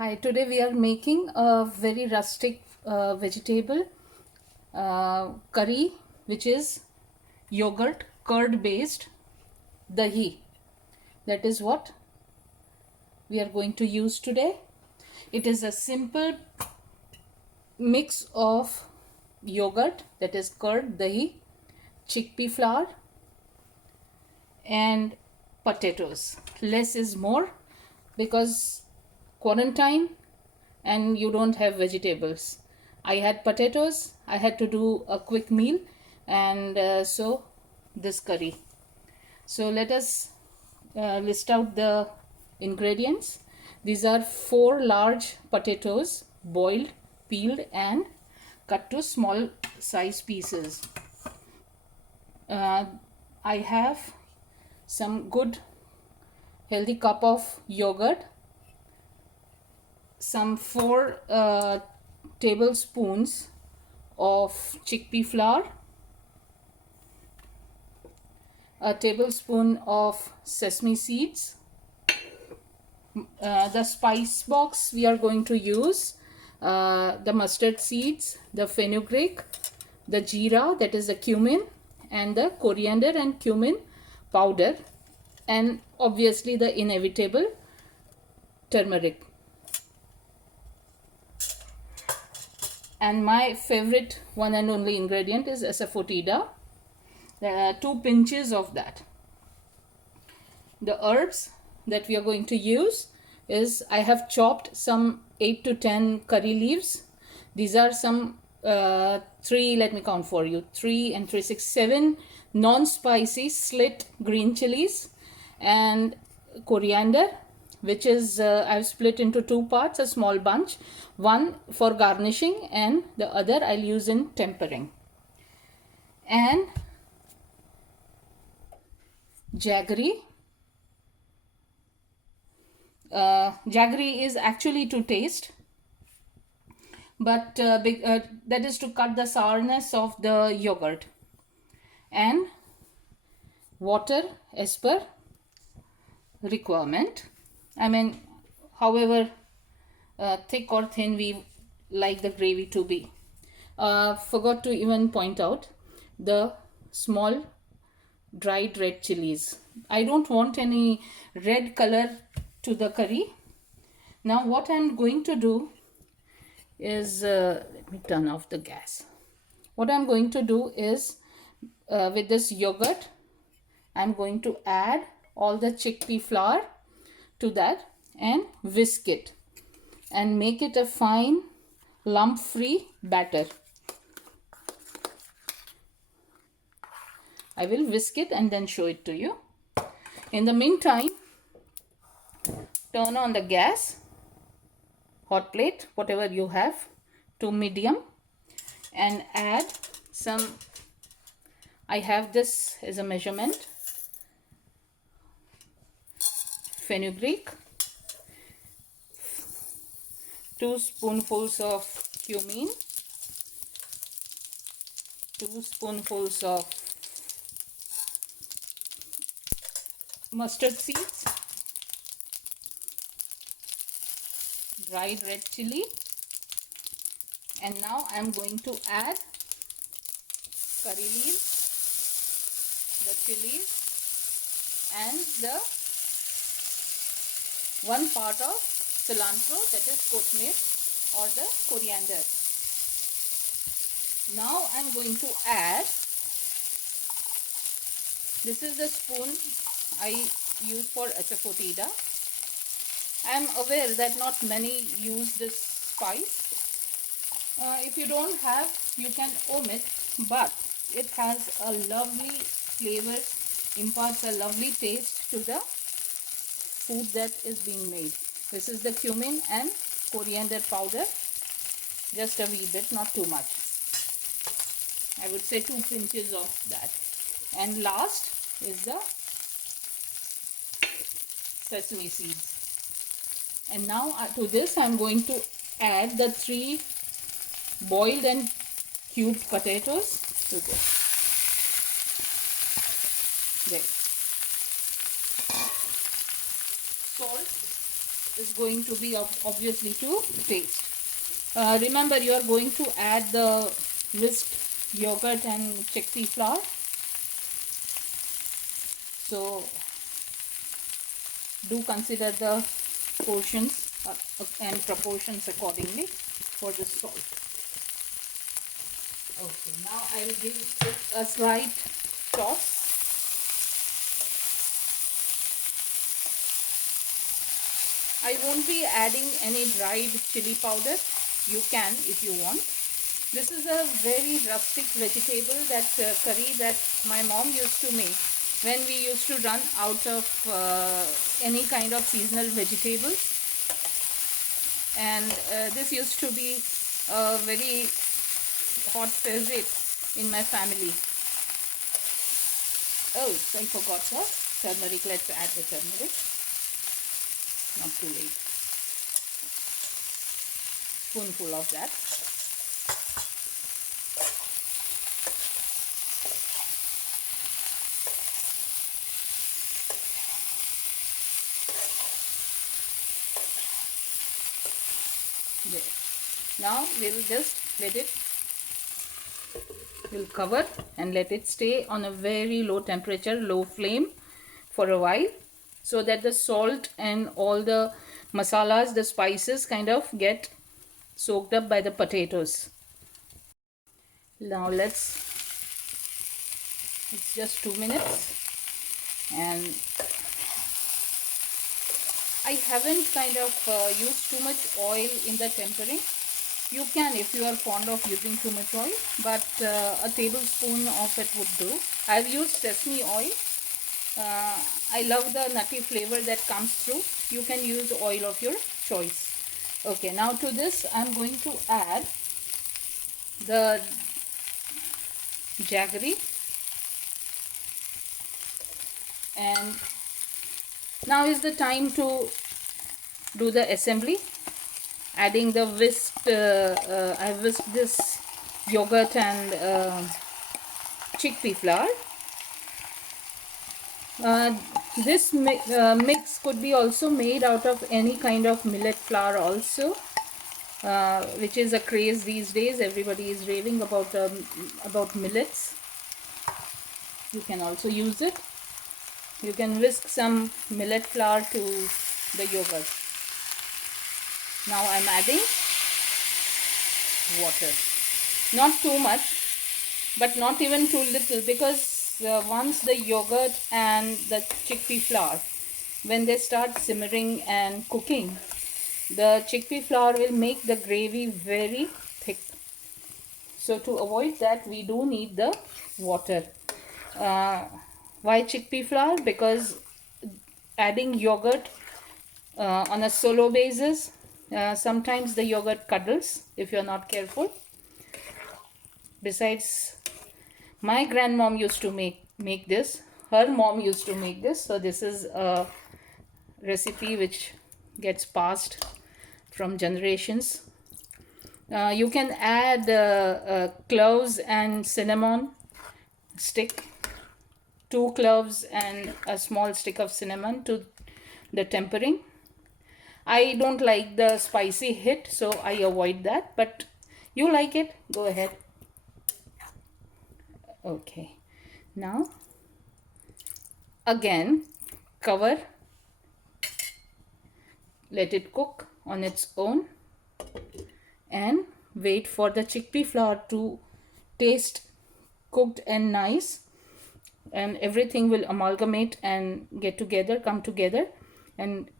Hi, today we are making a very rustic vegetable curry, which is yogurt curd based dahi. That is what we are going to use today. It is a simple mix of yogurt, that is curd, dahi, chickpea flour and potatoes. Less is more because quarantine and you don't have vegetables. I had potatoes, I had to do a quick meal, and so this curry. So let us list out the ingredients. These are 4 large potatoes, boiled, peeled and cut to small size pieces. I have some good healthy cup of yogurt, some 4 tablespoons of chickpea flour, a tablespoon of sesame seeds. The spice box we are going to use the mustard seeds, the fenugreek, the jeera, that is the cumin, and the coriander and cumin powder, and obviously the inevitable turmeric. And my favorite one and only ingredient is asafoetida. There are 2 pinches of that. The herbs that we are going to use is, I have chopped some 8 to 10 curry leaves. These are some 3, let me count for you, 3 and 3, 6, 7 non-spicy slit green chilies, and coriander, which is I've split into 2 parts, a small bunch, one for garnishing and the other I'll use in tempering. And jaggery. Jaggery is actually to taste, but that is to cut the sourness of the yogurt. And water as per requirement. I mean, however thick or thin we like the gravy to be. Forgot to even point out the small dried red chilies. I don't want any red color to the curry. Now what I'm going to do is, let me turn off the gas. What I'm going to do is, with this yogurt, I'm going to add all the chickpea flour to that and whisk it and make it a fine lump free batter. I will whisk it and then show it to you. In the meantime, turn on the gas, hot plate, whatever you have, to medium, and add some, I have this as a measurement, fenugreek, 2 spoonfuls of cumin, 2 spoonfuls of mustard seeds, dried red chili, and now I am going to add curry leaves, the chilies, and the 1 part of cilantro, that is kothmir or the coriander. Now I am going to add, this is the spoon I use for asafoetida. I am aware that not many use this spice. If you don't have, you can omit, but it has a lovely flavor, imparts a lovely taste to the food that is being made. This is the cumin and coriander powder, just a wee bit, not too much. I would say 2 pinches of that. And last is the sesame seeds. And now to this I am going to add the 3 boiled and cubed potatoes to this. There. Salt is going to be obviously to taste. Remember, you are going to add the whisked yogurt and chickpea flour. So do consider the portions and proportions accordingly for the salt. Okay, now I will give it a slight toss. I won't be adding any dried chili powder. You can if you want. This is a very rustic vegetable, that curry that my mom used to make when we used to run out of any kind of seasonal vegetables. And this used to be a very hot favorite in my family. Oh, I forgot the turmeric. Let's add the turmeric. Not too late. Spoonful of that. There. Now we'll just we'll cover and let it stay on a very low temperature, low flame for a while, so that the salt and all the masalas, the spices kind of get soaked up by the potatoes. Now it's just 2 minutes, and I haven't kind of used too much oil in the tempering. You can if you are fond of using too much oil, but a tablespoon of it would do. I've used sesame oil. I love the nutty flavor that comes through. You can use oil of your choice. Okay, now to this I'm going to add the jaggery, and now is the time to do the assembly. Adding the whisked, I whisked this yogurt and chickpea flour. This mix could be also made out of any kind of millet flour also, which is a craze these days. Everybody is raving about millets. You can also use it. You can whisk some millet flour to the yogurt. Now I'm adding water. Not too much, but not even too little, because once the yogurt and the chickpea flour, when they start simmering and cooking, the chickpea flour will make the gravy very thick. So to avoid that, we do need the water. Why chickpea flour? Because adding yogurt on a solo basis, sometimes the yogurt cuddles if you're not careful. Besides, my grandmom used to make this. Her mom used to make this. So this is a recipe which gets passed from generations. You can add cloves and cinnamon stick, 2 cloves and a small stick of cinnamon to the tempering. I don't like the spicy hit, so I avoid that, but you like it, go ahead. Okay, now again cover, let it cook on its own, and wait for the chickpea flour to taste cooked and nice, and everything will amalgamate and get together, come together, and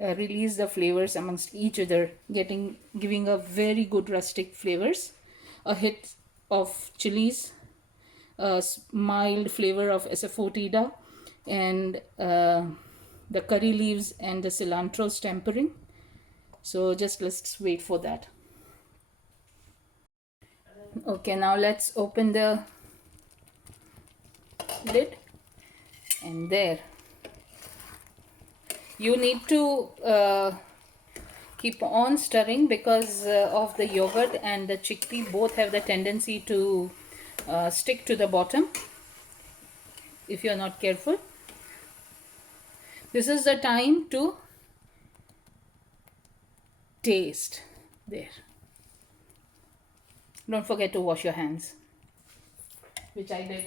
release the flavors amongst each other, giving a very good rustic flavors, a hit of chilies, a mild flavor of asafoetida, and the curry leaves and the cilantro's tempering. So just let's wait for that. Okay, now let's open the lid, and there. You need to keep on stirring, because of the yogurt and the chickpea both have the tendency to stick to the bottom if you are not careful. This is the time to taste. There. Don't forget to wash your hands, which I did.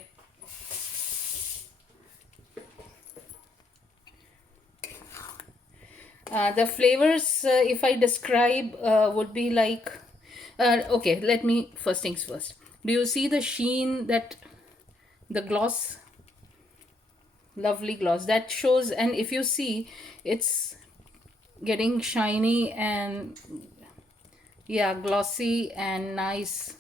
The flavors, if I describe, would be like, okay, let me, first things first. Do you see the sheen, that the gloss, lovely gloss that shows? And if you see, it's getting shiny and yeah, glossy and nice.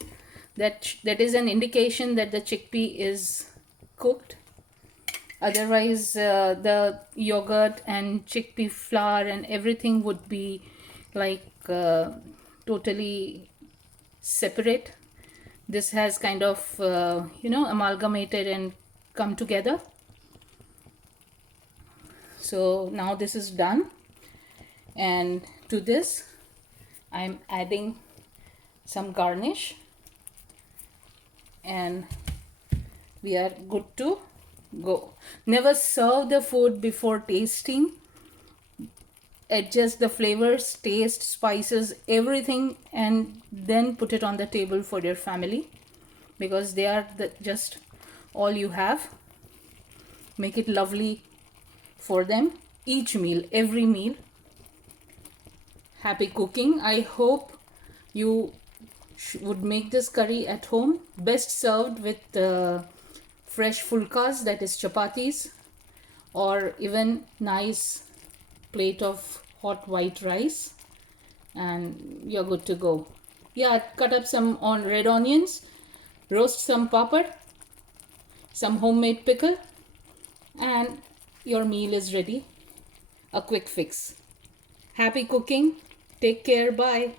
That is an indication that the chickpea is cooked. Otherwise, the yogurt and chickpea flour and everything would be like totally separate. This has kind of amalgamated and come together. So now this is done, and to this I'm adding some garnish, and we are good to go. Never serve the food before tasting. Adjust the flavors, taste, spices, everything, and then put it on the table for your family, because they are just all you have. Make it lovely for them, each meal, every meal. Happy cooking. I hope you would make this curry at home. Best served with fresh fulkas, that is chapatis, or even nice plate of hot white rice, and you're good to go. Yeah, cut up some red onions, roast some papad, some homemade pickle, and your meal is ready. A quick fix. Happy cooking. Take care. Bye.